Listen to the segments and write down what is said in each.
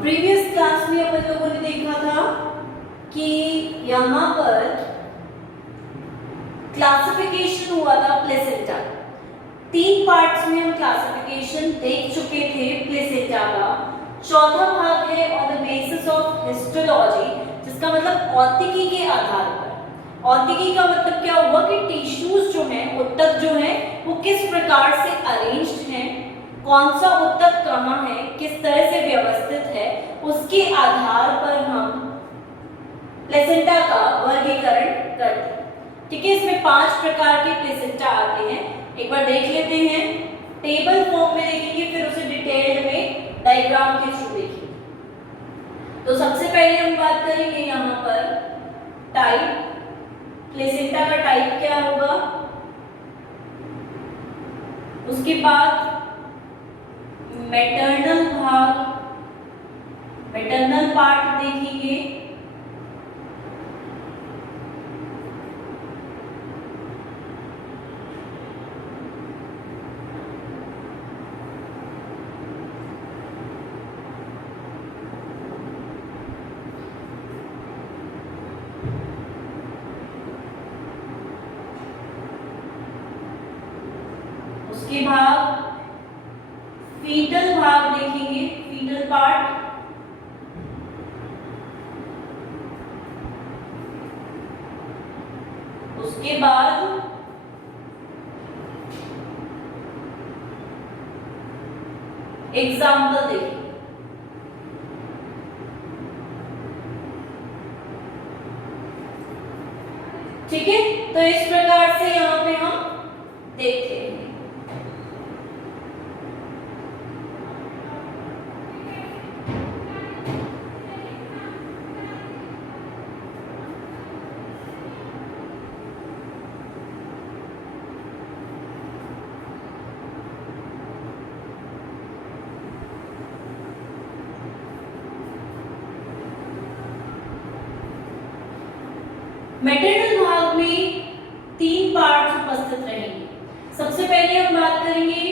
Previous class में अपन लोगों ने देखा था कि यहाँ पर क्लासिफिकेशन हुआ था प्लेसेंटा। 3 पार्ट्स में हम क्लासिफिकेशन देख चुके थे प्लेसेंटा का। चौथा भाग है on the basis of histology, जिसका मतलब औतिकी के आधार पर। औतिकी का मतलब क्या हुआ कि टिश्यूज जो हैं, ऊतक जो हैं, वो किस प्रकार से अरेंज्ड हैं, कौन सा ऊतक कहाँ है, किस तरह से व्यवस्थित है, उसके आधार पर हम प्लेसेंटा का वर्गीकरण करते हैं। ठीक है, इसमें 5 प्रकार के प्लेसेंटा आते हैं। एक बार देख लेते हैं, टेबल फॉर्म में देखेंगे, फिर उसे डिटेल में डायग्राम के थ्रू देखेंगे। तो सबसे पहले हम बात करेंगे यहाँ पर टाइप। प्लेसेंटा का टाइप क्या होगा, उसके बाद मैटरनल भाग, मैटरनल पार्ट देखेंगे, उसके बाद फीटल भाग देखेंगे, फीटल पार्ट, उसके बाद एग्जाम्पल देखेंगे। ठीक है, तो इस प्रकार से यहाँ पे हम देखते हैं। मैटरनल भाग में 3 पार्ट्स उपस्थित रहेंगे। सबसे पहले हम बात करेंगे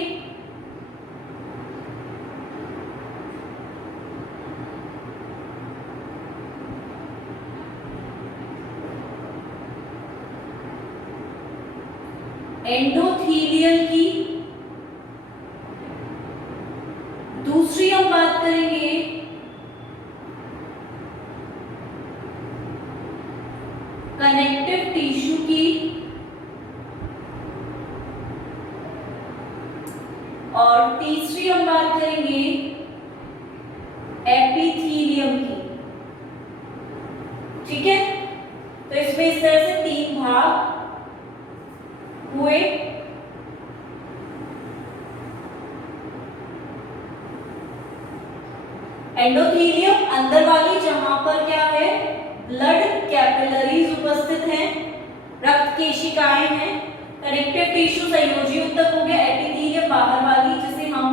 एंडोथीलियल की, दूसरी हम बात करेंगे कनेक्टिव टिश्यू की, और तीसरी हम बात करेंगे एपिथेलियम की। ठीक है, तो इसमें इस तरह से 3 भाग हुए। एंडोथेलियम अंदर वाली, जहां पर क्या है, ब्लड कैपिलरीज उपस्थित हैं, रक्त केशिकाएं हैं। कनेक्टिव टिश्यू संयोजी ऊतक हो गया। एपिथेलियम बाहर वाली, जिसे हम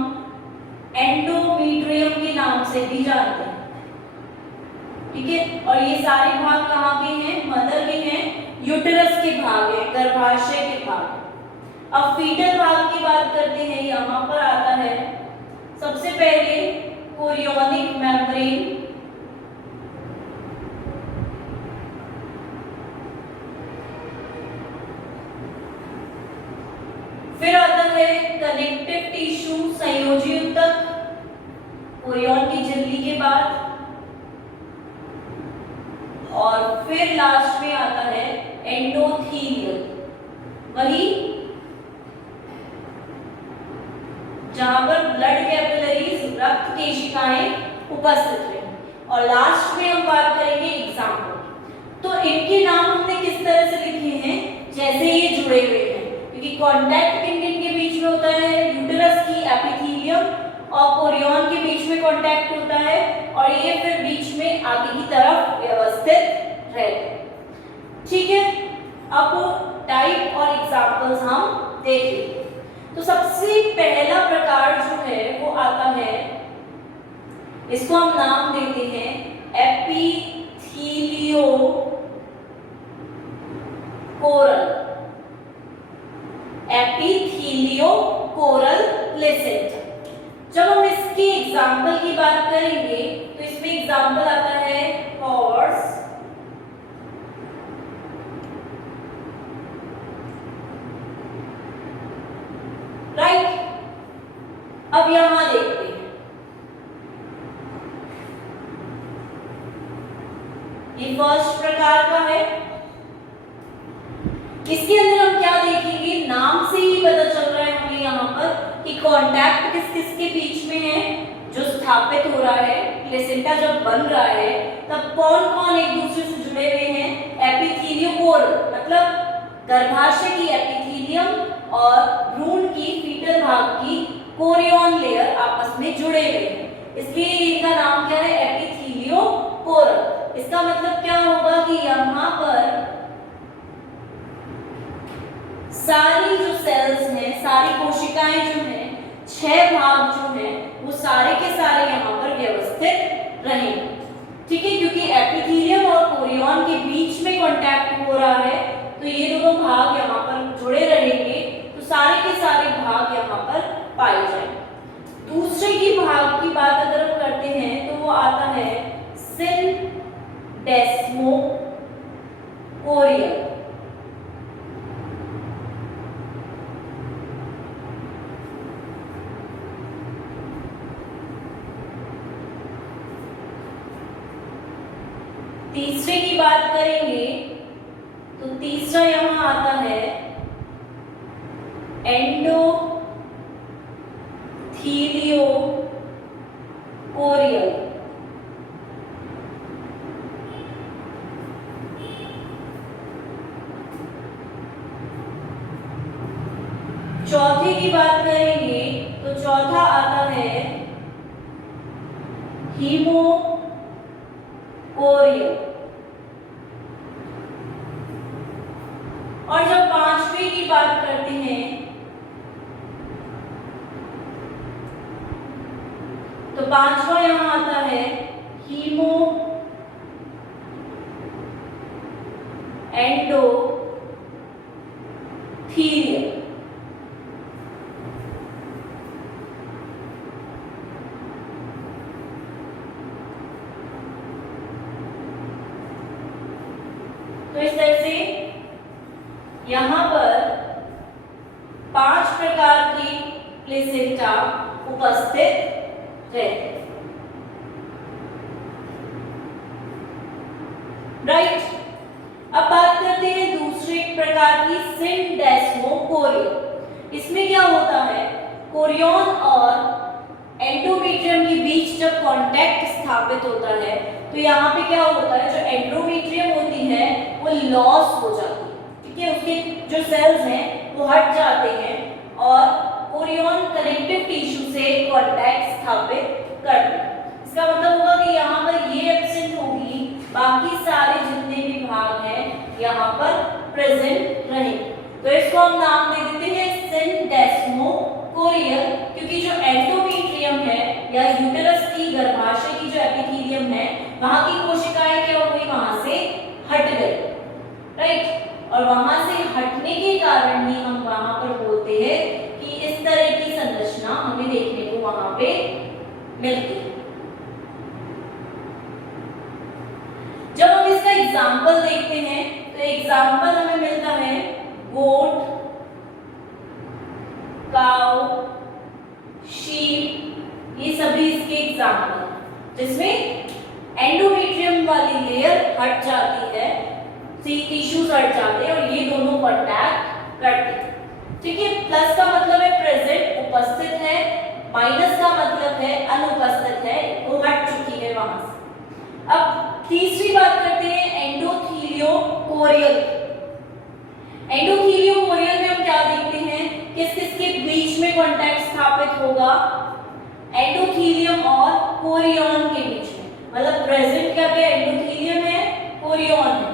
एंडोमेट्रियम के नाम से भी जानते हैं। ठीक है, और ये सारे भाग कहाँ के हैं, मदर के हैं, यूटेरस के भाग हैं, गर्भाशय के भाग। अब फीटल भाग की बात करते हैं। यहाँ पर आता है सबसे पहले कोरियोनिक मेम्ब्रेन, फिर आता है कनेक्टिव टिश्यू संयोजी ऊतक, कोरियन की झिल्ली के बाद, और फिर लास्ट में आता है एंडोथेलियल, वही जहां पर ब्लड कैपिलरीज, रक्त केशिकाएं उपस्थित हैं। और लास्ट में हम बात करेंगे एग्जाम्पल। तो इनके नाम हमने किस तरह से लिखे हैं, जैसे ये जुड़े हुए हैं, क्योंकि कांटेक्ट किन किन के बीच में होता है, यूटेरस की, एपिथेलियम और कोरियन के बीच में कांटेक्ट होता है, और ये फिर बीच में आगे की तरफ व्यवस्थित रहते हैं। ठीक है, अब टाइप और एग्जाम्पल्स हम देखेंगे। तो सबसे पहला प्रकार जो है वो आता है, इसको हम नाम देते हैं एपिथेलियो कोरल, एपिथेलियो कोरल प्लेसेंटा। जब हम इसके एग्जाम्पल की बात करेंगे तो एग्जाम्पल आता है हॉर्स, राइट। अब यहां देखते हैं, ये फर्स्ट प्रकार का है। इसके अंदर हम क्या देखेंगे, नाम से ही पता चल रहा है हमें यहाँ पर कि कांटेक्ट किस किस के बीच में है, जो स्थापित हो रहा है। प्लेसेंटा जब बन रहा है तब कौन कौन एक दूसरे से जुड़े हुए हैं, एपिथेलियोकोर मतलब गर्भाशय की एपिथेलियम और भ्रूण की फीटल भाग की कोरियन लेयर आपस में जुड़े हुए हैं, इसलिए इनका नाम क्या है, एपिथेलियोकोर। इसका मतलब क्या होगा कि यहाँ पर सारी जो सेल्स हैं, सारी कोशिकाएं जो हैं, 6 भाग जो हैं, वो सारे के सारे यहाँ पर व्यवस्थित रहेंगे, ठीक है। क्योंकि एपिथेलियम और कोरियन के बीच में कांटेक्ट हो रहा है, तो ये दोनों भाग यहाँ पर जुड़े रहेंगे, तो सारे के सारे भाग यहाँ पर पाए जाएंगे। दूसरे की भाग की बात अगर हम करते हैं तो वो आता है सिनडेस्मोकोरियल। तीसरे की बात करेंगे तो तीसरा यहां आता है एंडोथीलियोकोरियल। चौथे की बात करेंगे तो चौथा आता है हीमोकोरियल। और जब पांचवे की बात करते हैं तो पांचवा यहां आता है हीमो एंडोथीलियल। तो इस तरह से यहाँ पर 5 प्रकार की प्लेसेंटा उपस्थित रहते हैं, राइट। अब बात करते हैं दूसरे प्रकार की सिनडेस्मोकोरियल। इसमें क्या होता है, कोरियन और एंडोमेट्रियम के बीच जब कांटेक्ट स्थापित होता है तो यहाँ पे क्या होता है, जो एंडोमेट्रियम होती है वो लॉस हो जाती है, ठीक है, उसके जो सेल्स हैं वो हट जाते हैं और कोरियन कनेक्टिव टिश्यू से कांटेक्ट स्थापित करते हैं। इसका मतलब होगा कि यहाँ पर ये एब्सेंट होगी, बाकी सारे जितने भी भाग हैं यहाँ पर प्रेजेंट रहेंगे। तो इसको हम नाम दे देते हैं सिनडेस्मोकोरियल, क्योंकि जो एंडोमेट्रियम है या यूटेरस की गर्भाशय की जो एपिथेलियम है, वहां की कोशिकाएं क्या हो गई, वहां से हट गई, राइट। और वहां से हटने के कारण ही हम वहां पर बोलते हैं कि इस तरह की संरचना हमें देखने को वहां पे मिलती है। जब हम इसका एग्जाम्पल देखते हैं तो एग्जाम्पल हमें मिलता है गोट, काउ, शीप, ये सभी इसके एग्जाम्पल, जिसमें एंडोमेट्रियम वाली लेयर हट जाती है, टिश्यूज हट जाते हैं और ये दोनों कांटेक्ट करते हैं, ठीक है। प्लस का मतलब है प्रेजेंट, उपस्थित है, माइनस का मतलब है अनुपस्थित है, वो हट चुकी है वहां से। अब तीसरी बात करते हैं एंडोथीलियोकोरियल। एंडोथीलियोकोरियल में हम क्या देखते हैं, किस किस के बीच में कांटेक्ट स्थापित होगा, एंडोथीलियम और कोरियन के बीच में, मतलब प्रेजेंट क्या क्या एंडोथीलियम है, कोरियन है,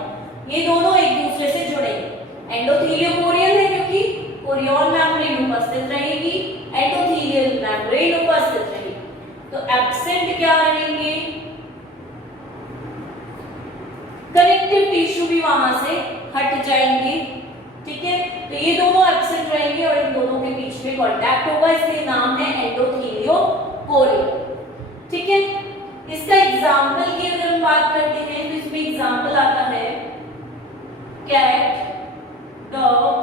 ये दोनों एक दूसरे से जुड़ेंगे। एंडोथीलियोकोरियल है क्योंकि कोरियन मेम्ब्रेन उपस्थित रहेगी, एंडोथीलियल मेम्ब्रेन उपस्थित रहेगी, तो एब्सेंट क्या रहेंगे, कनेक्टिव टिश्यू भी वहां से हट जाएंगे, ठीक है। तो ये दोनों एब्सेंट रहेंगे और इन दोनों के बीच में कांटेक्ट होगा, इसलिए नाम है एंडोथीलियोकोरियल, ठीक है। इसका example cat, dog,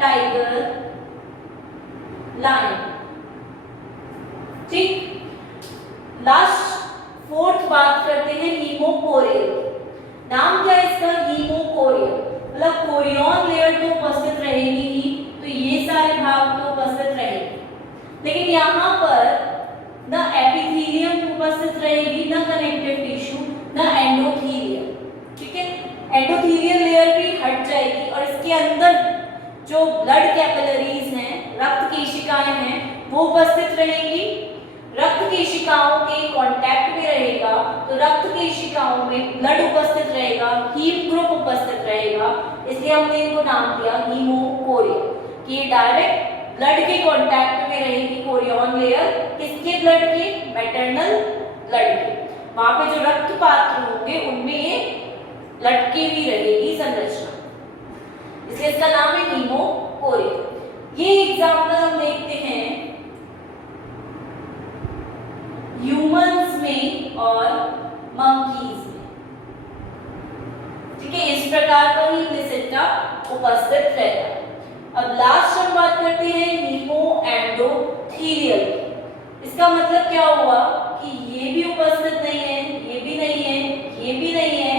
tiger, lion. ठीक, लास्ट फोर्थ बात करते हैं हीमोकोरियल। नाम क्या है इसका? हीमोकोरियल, मतलब कोरियन लेयर तो उपस्थित रहेगी ही, तो ये सारे भाग तो उपस्थित रहेंगे, लेकिन यहाँ पर न एपिथेलियम उपस्थित रहेगी, न कनेक्टिव टिश्यू, न एंडोथेलियम। ठीक है, एंडोथेलियल लेयर भी हट जाएगी और इसके अंदर जो ब्लड कैपिलरीज हैं, रक्त केशिकाएं हैं, वो उपस्थित रहेंगी। रक्त केशिकाओं के कांटेक्ट में रहेगा तो रक्त केशिकाओं में ब्लड उपस्थित रहेगा, हीम ग्रुप उपस्थित रहेगा, इसलिए हमने इनको नाम दिया हीमोकोरियल कि ये डायरेक्ट ब्लड के कांटेक्ट में रहेगी कोरियन लेयर। किसके ब्लड के? मैटरनल ब्लड के। वहां पे जो रक्त पात्र होंगे उनमें ये लटके भी रहेगी संरचना, इसलिए इसका नाम है हीमोकोरियल। ये एग्जांपल हम देखते हैं ह्यूमंस में और मंकीज में। ठीक है, इस प्रकार का ही प्लेसेंटा उपस्थित रहता है। अब लास्ट हम बात करते हैं हीमो एंडोथेलियल। इसका मतलब क्या हुआ कि ये भी उपस्थित नहीं है, ये भी नहीं है, ये भी नहीं है,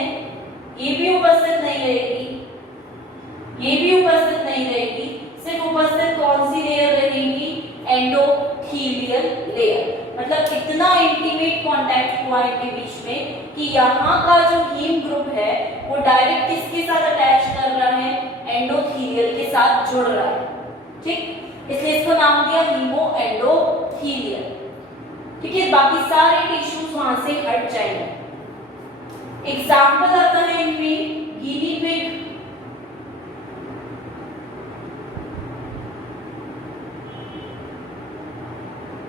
ये भी उपस्थित नहीं रहेगी, ये भी उपस्थित नहीं रहेगी, सिर्फ उपस्थित कौन सी लेयर रहेगी? Endothelial layer. मतलब इतना इंटीमेट कांटेक्ट हुआ इनके बीच में कि यहाँ का जो हीम ग्रुप है वो डायरेक्ट किसके साथ अटैच कर रहा है? एंडोथेलियल के साथ जुड़ रहा है। ठीक, इसलिए इसको नाम दिया हीमो एंडोथेलियल। ठीक है, बाकी सारे टिश्यूज वहां से हट जाएंगे। एग्जाम्पल आता है इनमें गिनी पिग,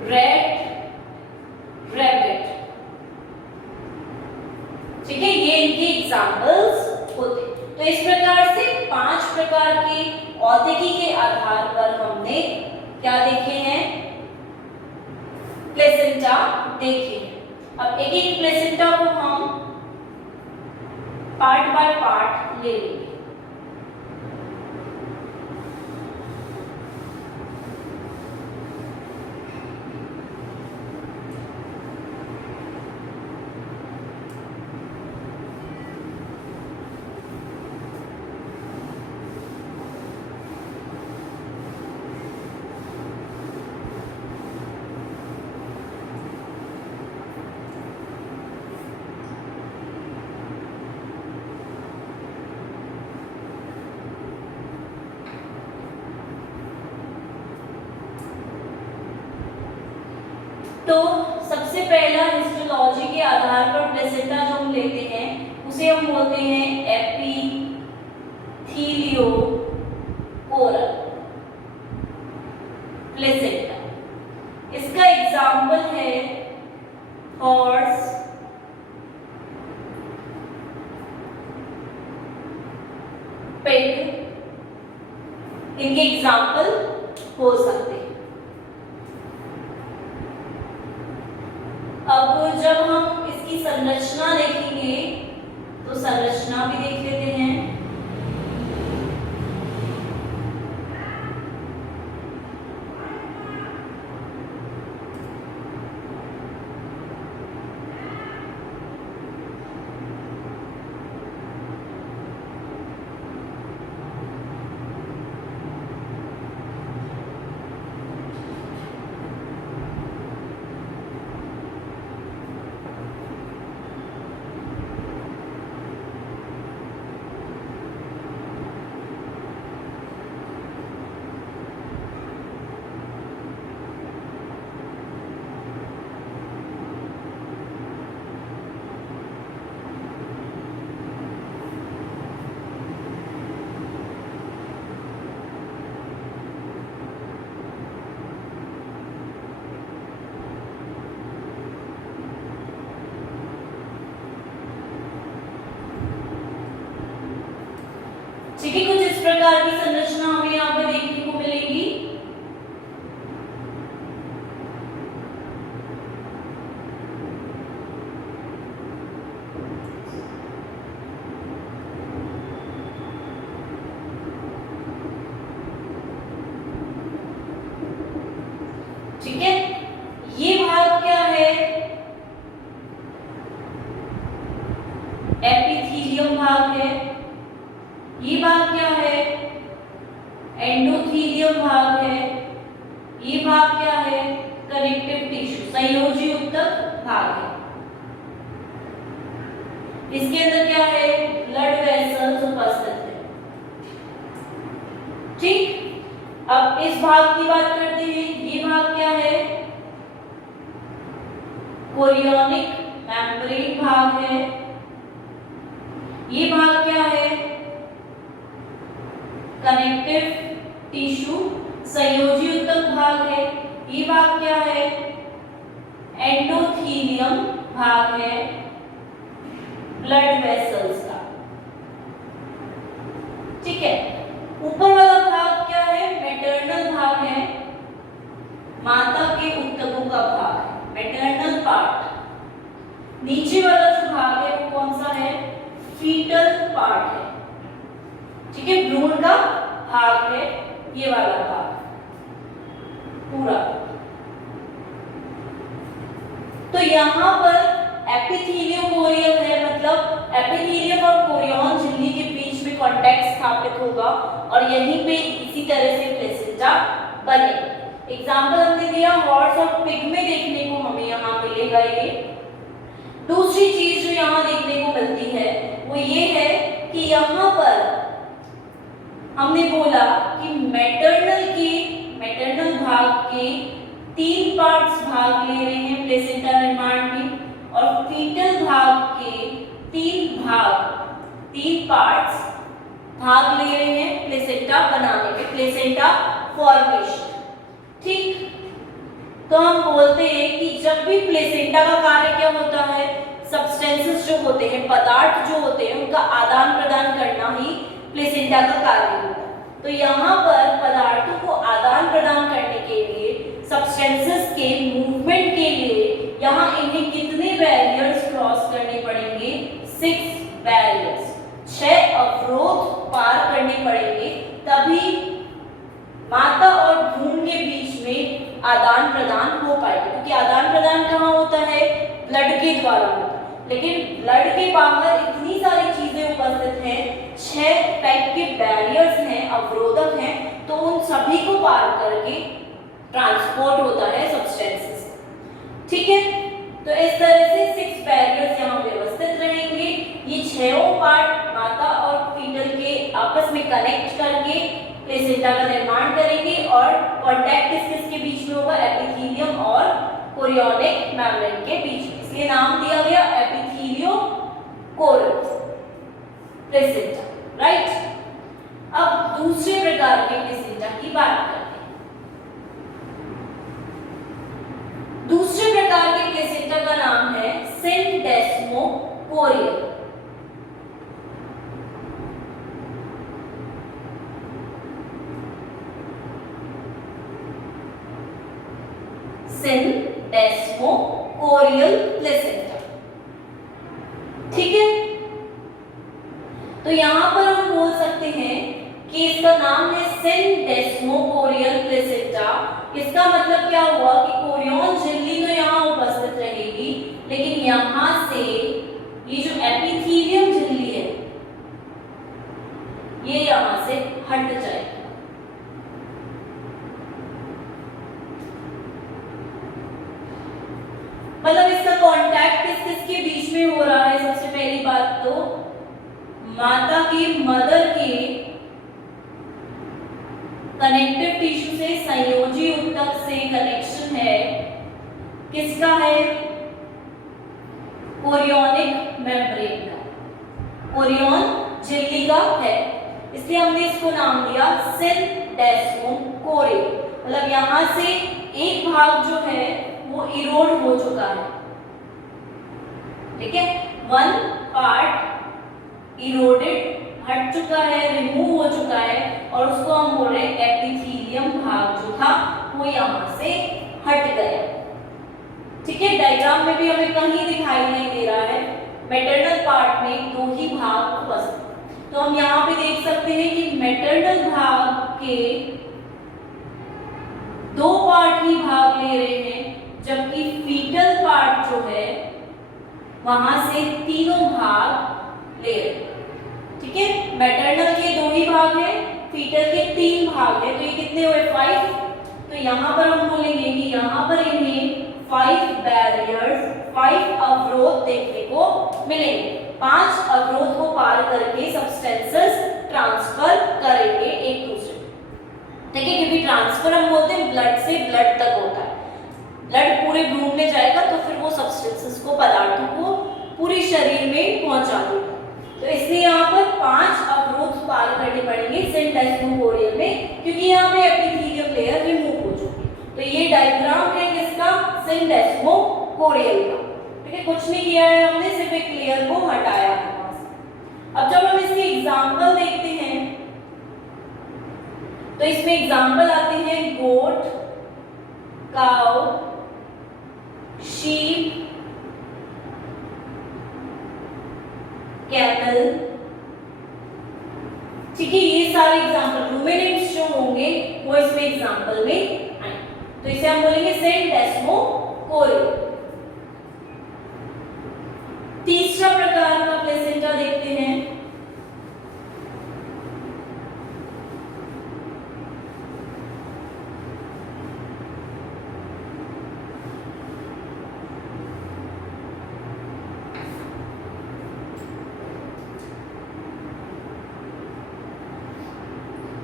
रेट, रैबिट। ठीक है, ये इनके एग्जाम्पल्स होते। तो इस प्रकार से 5 प्रकार के औद्योगिकी के आधार पर हमने क्या देखे हैं? प्लेसेंटा देखे हैं। अब एक एक प्लेसेंटा को हम पार्ट बाय पार्ट ले लेंगे। तो सबसे पहला हिस्टोलॉजी के आधार पर प्लेसेंटा जो हम लेते हैं उसे हम बोलते हैं एपिथेलियोकोरल प्लेसेंटा। इसका एग्जाम्पल है हॉर्स, पिग, इनके एग्जाम्पल हो सकते हैं। अब जब हम इसकी संरचना देखेंगे तो संरचना भी देख लेते हैं। ठीक है, कुछ इस प्रकार की संरचना हमें यहाँ पर देखने को मिलेगी। भाग है, ये भाग क्या है, एंडोथीलियम भाग है, ये भाग क्या है, कनेक्टिव टिश्यू संयोजी ऊतक भाग है। इसके अंदर क्या है, ब्लड वेसल्स उपस्थित है। ठीक, अब इस भाग की बात करते हैं। ये भाग क्या है, कोरियोनिक मेम्ब्रेन भाग है। ये भाग क्या है, कनेक्टिव टिश्यू संयोजी ऊतक भाग है। ये भाग क्या है, एंडोथीलियम भाग है ब्लड वेसल्स का। ठीक है, ऊपर वाला भाग क्या है, मैटरनल भाग है, माता के ऊतकों का भाग है, मैटरनल पार्ट। नीचे वाला जो भाग है वो कौन सा है, फीटल पार्ट है। ठीक है, भ्रूण का भाग है ये वाला भाग पूरा। तो यहाँ पर एपिथेलियो कोरियम है, मतलब एपिथेलियम और कोरियन झिल्ली के बीच में कांटेक्ट स्थापित होगा और यहीं पे इसी तरह से प्लेसेंटा बनेगा। एग्जाम्पल हमने दिया हॉर्स और पिग में देखने को हमें यहाँ मिलेगा ये। दूसरी चीज जो यहाँ देखने को मिलती है वो ये है कि यहाँ पर हमने बोला कि मैटरनल भाग के 3 पार्ट्स भाग ले रहे हैं प्लेसेंटा निर्माण में और फीटल भाग के 3 पार्ट्स भाग ले रहे हैं प्लेसेंटा बनाने में, प्लेसेंटा फॉर्मेशन। ठीक, तो हम बोलते हैं कि जब भी प्लेसेंटा का कार्य क्या होता है, सब्सटेंसेस जो होते हैं, पदार्थ जो होते हैं, उनका आदान प्रदान करना ही प्लेसेंटा का कार्य होता है। तो यहाँ पर पदार्थों को आदान प्रदान करने के लिए, सब्सटेंसेस के मूवमेंट के लिए यहाँ इन्हें कितने बैरियर्स क्रॉस करने पड़ेंगे, 6 बैरियर्स, 6 अवरोध पार करने पड़ेंगे, तभी माता और भ्रूण के बीच में आदान प्रदान हो पाएगा। क्योंकि आदान प्रदान कहाँ होता है, ब्लड के द्वारा होता है, लेकिन ब्लड के बाहर इतनी सारी चीजें उपस्थित हैं, 6 टाइप के बैरियर्स हैं, अवरोधक हैं, तो उन सभी को पार करके ट्रांसपोर्ट होता है सब्सटेंसेस। ठीक है, तो इस तरह से 6 बैरियर्स यहाँ व्यवस्थित रहेंगे। ये 6 पार्ट माता और फीटल के आपस में कनेक्ट करके प्लेसेंटा का निर्माण करेंगे और कांटेक्ट किस के बीच में होगा, एपिथेलियम और कोरियोनिक मेम्ब्रेन के बीच में, इसलिए नाम दिया गया एपिथेलियो कोरल प्लेसेंटा। राइट, अब दूसरे प्रकार के प्लेसेंटा की बात करते हैं। दूसरे प्रकार के प्लेसेंटा का नाम है सिनडेस्मोकोरियल। सिनडेस्मोकोरियल प्लेसेंटा। ठीक है, तो यहां पर हम बोल सकते हैं कि इसका नाम है सिनडेस्मोकोरियल प्लेसेंटा। इसका मतलब क्या हुआ कि कोरियन झिल्ली तो यहाँ उपस्थित रहेगी, लेकिन यहां से ये जो एपिथेलियम झिल्ली है ये यहां से हट जाएगी। मतलब इसका कांटेक्ट किसके बीच में हो रहा है, सबसे पहली बात तो माता की मदर के कनेक्टिव टिश्यू से, संयोजी ऊतक से कनेक्शन है, किसका है, कोरियोनिक मेम्ब्रेन का, कोरियन झिल्ली का है, इसलिए हमने इसको नाम दिया सिनडेस्मोकोरियल। मतलब यहां से एक भाग जो है वो इरोड हो चुका है। ठीक है, 1 पार्ट इरोडेड, हट चुका है, रिमूव हो चुका है, और उसको हम बोल रहे हैं एपिथेलियम भाग जो था वो यहां से हट गया। ठीक है, डायग्राम में भी हमें कहीं दिखाई नहीं दे रहा है, मैटरनल पार्ट में 2 ही भाग उपस्थित। तो हम यहाँ पे देख सकते हैं कि मैटरनल भाग के 2 पार्ट ही भाग ले रहे हैं, जबकि फीटल पार्ट जो है वहां से 3 भाग ले रहे हैं। ठीक है। मैटरनल के 2 ही भाग है, फीटल के 3 भाग है, तो ये कितने हुए 5। तो यहाँ पर हम बोलेंगे कि यहाँ पर इन्हें 5 बैरियर्स, 5 अवरोध देखने को मिलेंगे। 5 अवरोध को पार करके सब्सटेंसेस ट्रांसफर करेंगे एक दूसरे, ठीक है, क्योंकि ट्रांसफर हम बोलते हैं ब्लड से ब्लड तक होता है। ब्लड पूरे भ्रूण में जाएगा तो फिर वो सब्सटेंसेस को, पदार्थों को पूरे शरीर में पहुंचा देगा। तो इसलिए यहाँ पर 5 अवरोध पार करने पड़ेंगे सिंडेस्मोकोरियल में, क्योंकि यहाँ पे एपिथेलियम लेयर रिमूव हो चुकी है। तो ये डायग्राम है किसका, सिंडेस्मोकोरियल का, ठीक है। कुछ नहीं किया है हमने, सिर्फ एक लेयर को हटाया है वहां से। अब जब हम इसके एग्जाम्पल देखते हैं तो इसमें एग्जाम्पल आते हैं गोट, काउ, शीप, कैमल, ठीक है। ये सारे एग्जाम्पल रूमिनेंट्स जो होंगे वो इसमें एग्जाम्पल में आए, तो इसे हम बोलेंगे सिंडेस्मोकोरियल। तीसरा प्रकार का प्लेसेंटा देखते हैं,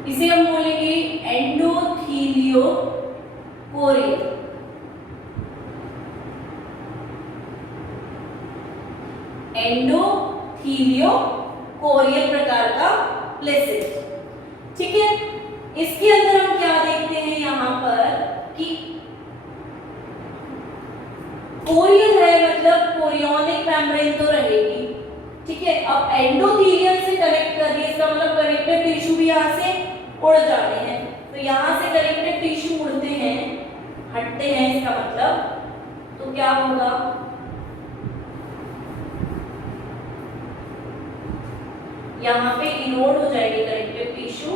इसे हम बोलेंगे एंडोथीलियोकोरियल। एंडोथीलियोकोरियल प्रकार का प्लेसेंटा, ठीक है। इसके अंदर हम क्या देखते हैं यहाँ पर कि कोरियल है, मतलब कोरियोनिक मेम्ब्रेन तो रहेगी, ठीक है। अब एंडोथीलियम से कनेक्ट कर रही है, इसका मतलब कनेक्टिव टिश्यू भी यहाँ से उड़ जाते हैं। तो यहाँ से कनेक्टिव टिश्यू उड़ते हैं, हटते हैं, इसका मतलब तो क्या होगा, यहाँ पे इरोड हो जाएगी कनेक्टिव टिश्यू,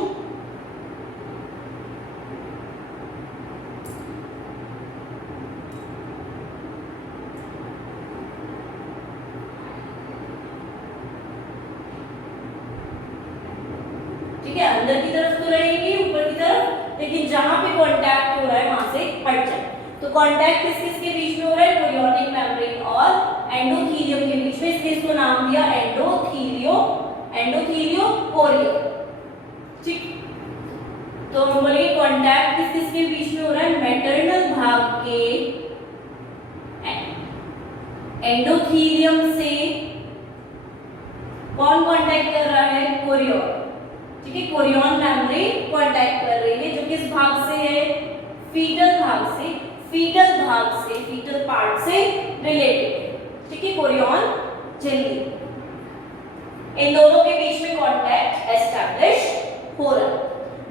ठीक है। अंदर की तरफ तो रहेगी, ऊपर की तरफ, लेकिन जहां पे कांटेक्ट हो रहा है वहां से हट जाए। तो कांटेक्ट किस किस के बीच में हो रहा है, कोरियोनिक मेम्ब्रेन और एंडोथीलियम के बीच में, इसलिए इसको नाम दिया एंडोथीलियोकोरियल, ठीक। तो हम बोलेंगे कांटेक्ट किस किस के बीच में हो रहा है, मैटरनल भाग के एंडोथीलियम से कौन कांटेक्ट कर रहा है, कोरियन, ठीक है। कोरियन मेम्ब्रेन कांटेक्ट कर रही है, जो किस भाग से है, फीटल भाग से, फीटल पार्ट से रिलेटेड, ठीक है, कोरियन झिल्ली। इन दोनों के बीच में कांटेक्ट एस्टैब्लिश हो रहा है।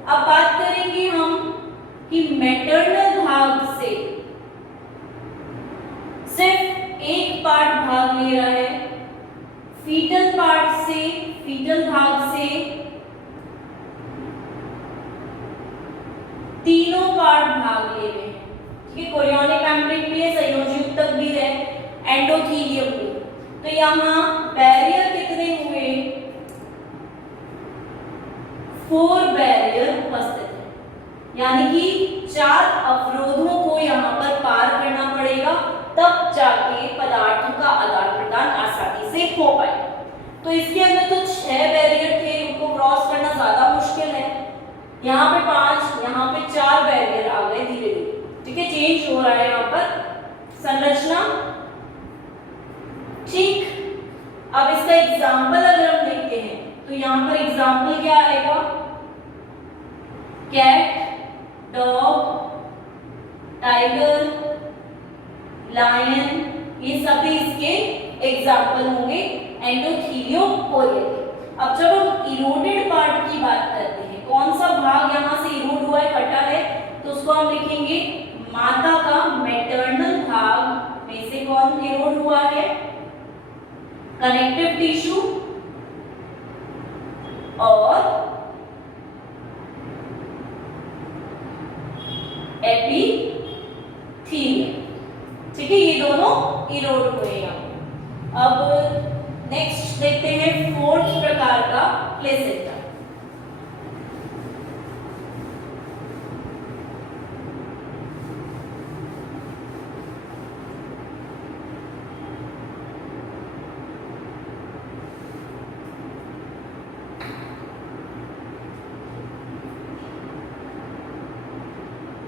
अब बात करेंगे हम कि मैटरनल भाग से सिर्फ एक पार्ट भाग ले रहा है, फीटल भाग से तीनों पार्ट भाग ले रहे हैं, ठीक है। कोरियोनिक मेम्ब्रेन भी है, संयोजी ऊतक भी है, एंडोथीलियम भी। तो यहाँ बैरियर कितने हुए, 4 बैरियर उपस्थित है, यानी कि 4 अवरोधों को यहाँ पर पार करना पड़ेगा, तब जाके पदार्थों का आदान प्रदान आसानी से हो पाए। तो इसके अंदर तो 6 बैरियर थे, उनको क्रॉस करना ज्यादा मुश्किल है। यहाँ पे 5, यहाँ पे 4 बैरियर आ गए धीरे धीरे, ठीक है। चेंज हो रहा है यहाँ पर संरचना, ठीक। अब इसका एग्जाम्पल अगर हम देखते हैं तो यहाँ पर एग्जाम्पल क्या आएगा, कैट, डॉग, टाइगर, लायन, ये सभी इसके एग्जाम्पल होंगे एंडोथीलियोकोरियल। अब जब हम इरोडेड पार्ट की बात करते हैं, कौन सा भाग यहाँ से इरोड हुआ है, कटा है, तो उसको हम लिखेंगे माता का मैटरनल भाग में से कौन इरोड हुआ है, कनेक्टिव टिश्यू और एपिथेलियम, ठीक है। ये दोनों इरोड हुए हैं। अब नेक्स्ट देखते हैं फोर्थ प्रकार का प्लेसेंटा।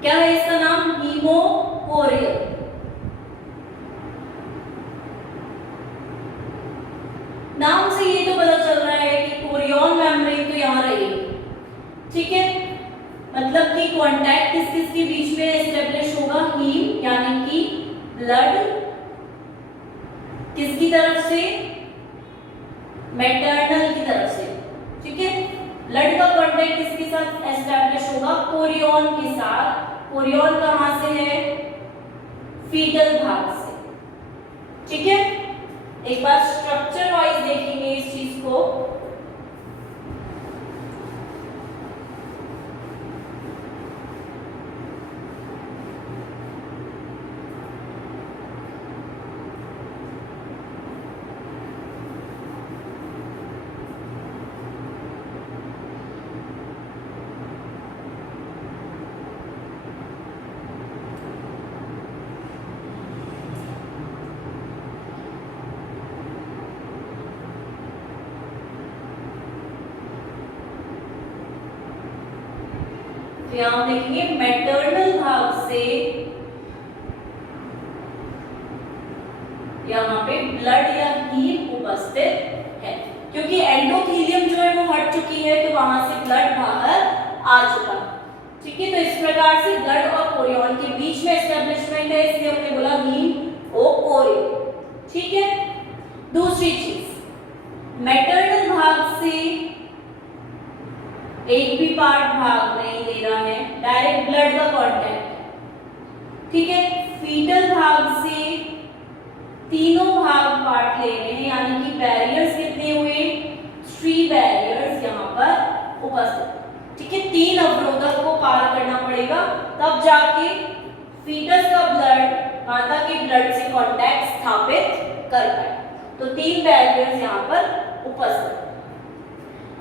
क्या है इसका नाम? हीमोकोरियल। नाम से ये तो पता चल रहा है कि कोरियन मेम्ब्रेन तो यहाँ रहेगी, ठीक है। मतलब कि कांटेक्ट किस किस के बीच में एस्टेब्लिश होगा? हीम यानी कि ब्लड, किसकी तरफ से? मैटरनल की तरफ से, ठीक है। ब्लड का कांटेक्ट किसके साथ एस्टेब्लिश होगा? कोरियन के साथ। कोरियन कहां से है? फीटल भाग से, ठीक है। एक बार स्ट्रक्चर वाइज देखेंगे इस चीज को। तो यहां देखेंगे मैटरनल भाग से यहाँ पे ब्लड या हीम उपस्थित है, क्योंकि एंडोथेलियम जो है वो हट चुकी है, तो वहां से ब्लड बाहर आ चुका, ठीक है। तो इस प्रकार से ब्लड और कोरियन के बीच में एस्टेब्लिशमेंट है, इसलिए हमने बोला हीम ओ कोरियन, ठीक है। दूसरी चीज, मैटरनल भाग से एक भी पार्ट भाग नहीं ले रहा है, डायरेक्ट ब्लड का कांटेक्ट, ठीक है। फीटल भाग से तीनों भाग पार्ट ले रहे हैं, यानी कि बैरियर्स कितने हुए? 3 बैरियर्स यहाँ पर उपस्थित, ठीक है। 3 अवरोधक को पार करना पड़ेगा, तब जाके फीटस का ब्लड माता के ब्लड से कांटेक्ट स्थापित कर पाए। तो 3 बैरियर्स यहाँ पर उपस्थित।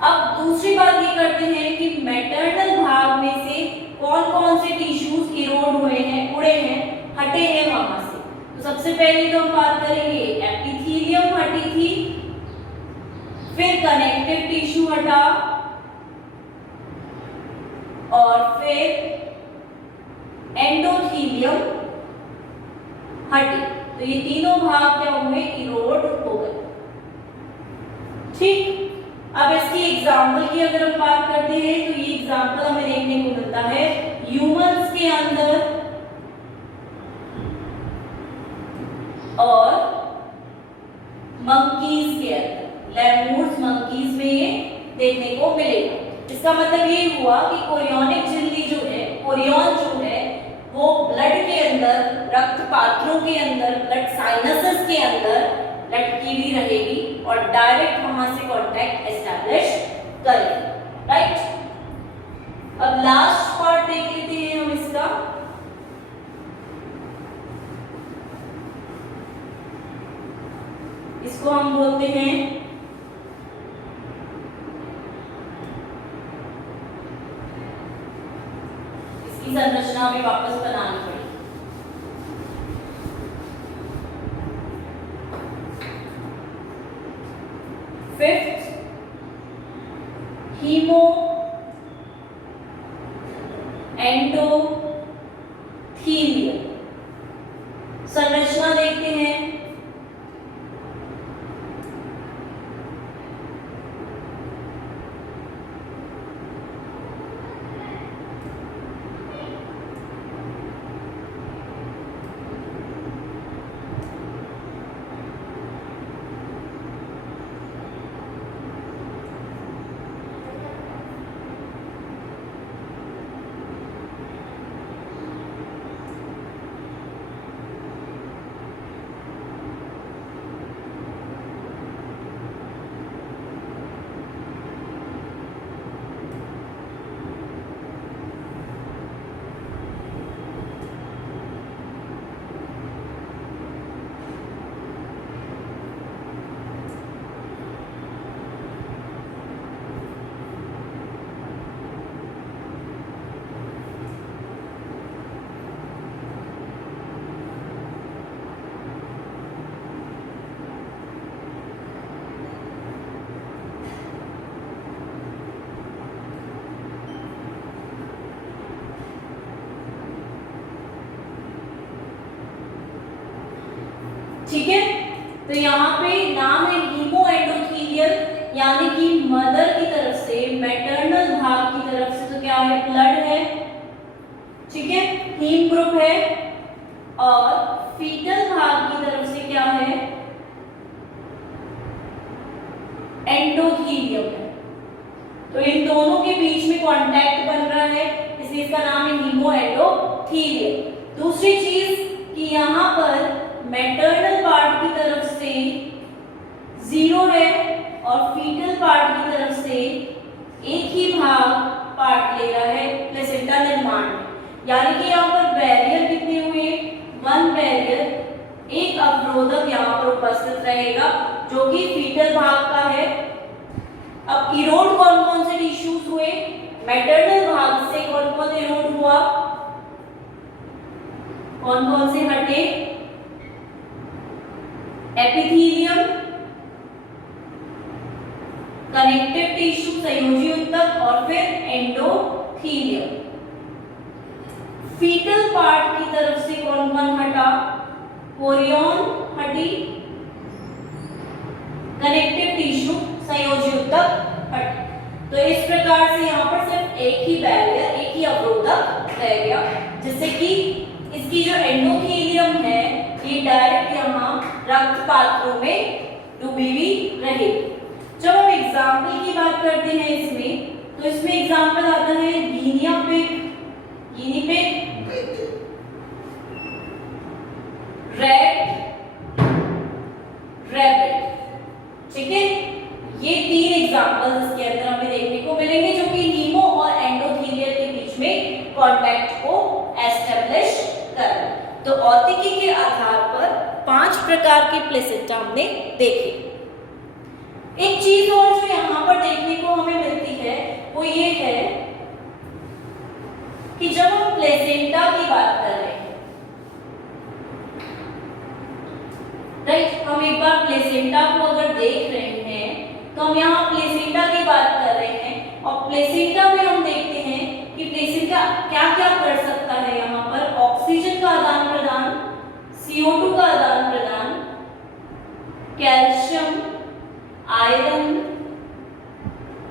अब दूसरी बात ये करते हैं कि मैटरनल भाग में से कौन कौन से टिश्यूज इरोड हुए हैं, उड़े हैं, हटे हैं वहां से। तो सबसे पहले तो हम बात करेंगे एपिथेलियम हटी थी, फिर कनेक्टिव टिश्यू हटा, और फिर एंडोथेलियम हटी। तो ये तीनों भाग क्या हुए? इरोड हो गए, ठीक। अब इसकी एग्जाम्पल की अगर हम बात करते हैं तो ये एग्जाम्पल हमें देखने को मिलता है ह्यूमंस के अंदर और मंकीज के अंदर, लेमूर्स मंकीज में ये देखने को मिलेगा। इसका मतलब ये हुआ कि कोरियोनिक झिल्ली जो है, कोरियन जो है, वो ब्लड के अंदर, रक्त पात्रों के अंदर, ब्लड साइनसेस के अंदर लटकी भी रहेगी और डायरेक्ट वहां से कांटेक्ट एस्टैब्लिश करेगी, राइट। अब लास्ट पार्ट देख लेते हैं हम इसका। इसको हम बोलते हैं इसकी संरचना हमें वापस बनानी पड़ेगी। Fifth, hemo endothelium. संरचना देखते हैं। ठीक है, तो यहाँ पे नाम है हीमो एंडोथीलियल, यानी कि मदर की तरफ से, मैटरनल भाग की तरफ से तो क्या है, ब्लड है, ठीक है, हीम ग्रुप है, और फीटल भाग की तरफ से क्या है, एंडोथीलियम है। तो इन दोनों के बीच में कांटेक्ट बन रहा है, इसलिए इसका नाम है हीमो एंडोथीलियम। दूसरी चीज कि यहाँ पर मैटरनल पार्ट की तरफ से 0 है और फीटल पार्ट की तरफ से एक ही भाग पार्ट ले रहा है प्लेसेंटा निर्माण में, यानी कि यहाँ पर बैरियर कितने हुए, 1 बैरियर, एक अवरोधक यहाँ पर उपस्थित रहेगा जो कि फीटल भाग का है। अब इरोड कौन कौन से टिश्यूज हुए, मैटरनल भाग से कौन कौन इरोड हुआ, कौन कौन से हटे, एपिथेलियम, कनेक्टिव टिश्यू संयोजी ऊतक और फिर एंडोथीलियम। फीटल पार्ट की तरफ से कौन कौन हटा, कोरियन हटी, कनेक्टिव टिश्यू संयोजी ऊतक हटी। तो इस प्रकार से यहाँ पर सिर्फ एक ही बैरियर, एक ही अवरोधक रह गया, जिससे कि इसकी जो एंडोथीलियम है ये डायरेक्ट यहाँ रक्त पात्रों में डूबी हुई रहेगी। जब हम एग्जाम्पल की बात करते हैं इसमें, तो इसमें एग्जाम्पल आता है Guinea pig, guinea pig, rat, rabbit, ठीक है, ये 3 एग्जाम्पल्स इसके अंदर हमें देखने को मिलेंगे जो कि हीमो और एंडोथीलियल के बीच में कांटेक्ट को एस्टेब्लिश कर। तो औतिकी के आधार पर 5 प्रकार के प्लेसेंटा हमने देखे। एक चीज और जो यहाँ पर देखने को हमें मिलती है वो ये है कि जब हम प्लेसेंटा की बात कर रहे हैं, राइट, हम एक बार प्लेसेंटा को अगर देख रहे हैं तो हम यहाँ प्लेसेंटा की बात कर रहे हैं, और प्लेसेंटा में हम देखते हैं कि प्लेसेंटा क्या क्या कर सकता है। यहाँ पर ऑक्सीजन का आदान प्रदान, CO2 का आदान प्रदान, calcium, iron,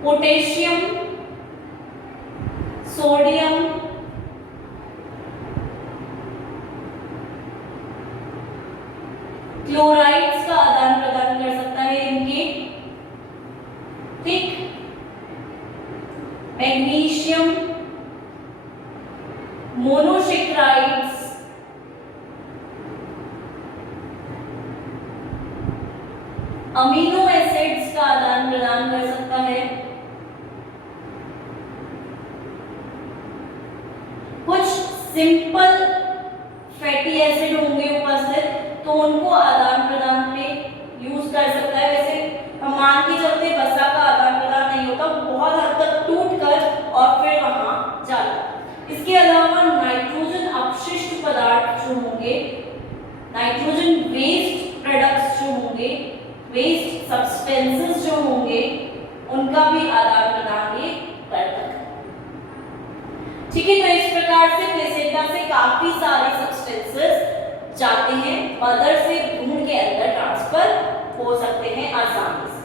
potassium, sodium, chlorides का आदान प्रदान कर सकता है इनके, ठीक, मैग्नीशियम, मोनोसेक्राइड्स, अमीनो एसिड्स का आदान प्रदान कर सकता है, कुछ सिंपल फैटी एसिड होंगे उपस्थित तो उनको आदान प्रदान पे यूज कर सकता है। वैसे हम मान के चलते वसा का आदान प्रदान नहीं होता, बहुत हद तक टूट कर और फिर वहां जाता। इसके अलावा नाइट्रोजन अपशिष्ट पदार्थ जो होंगे, नाइट्रोजन वेस्ट प्रोडक्ट्स जो होंगे, वेस्ट सब्सटेंसेस जो होंगे, उनका भी आदान प्रदान ये करता है। ठीक है, तो इस प्रकार से प्लेसेंटा से काफी सारे सब्सटेंसेस जाते हैं, मदर से भ्रूण के अंदर ट्रांसफर हो सकते हैं आसानी से।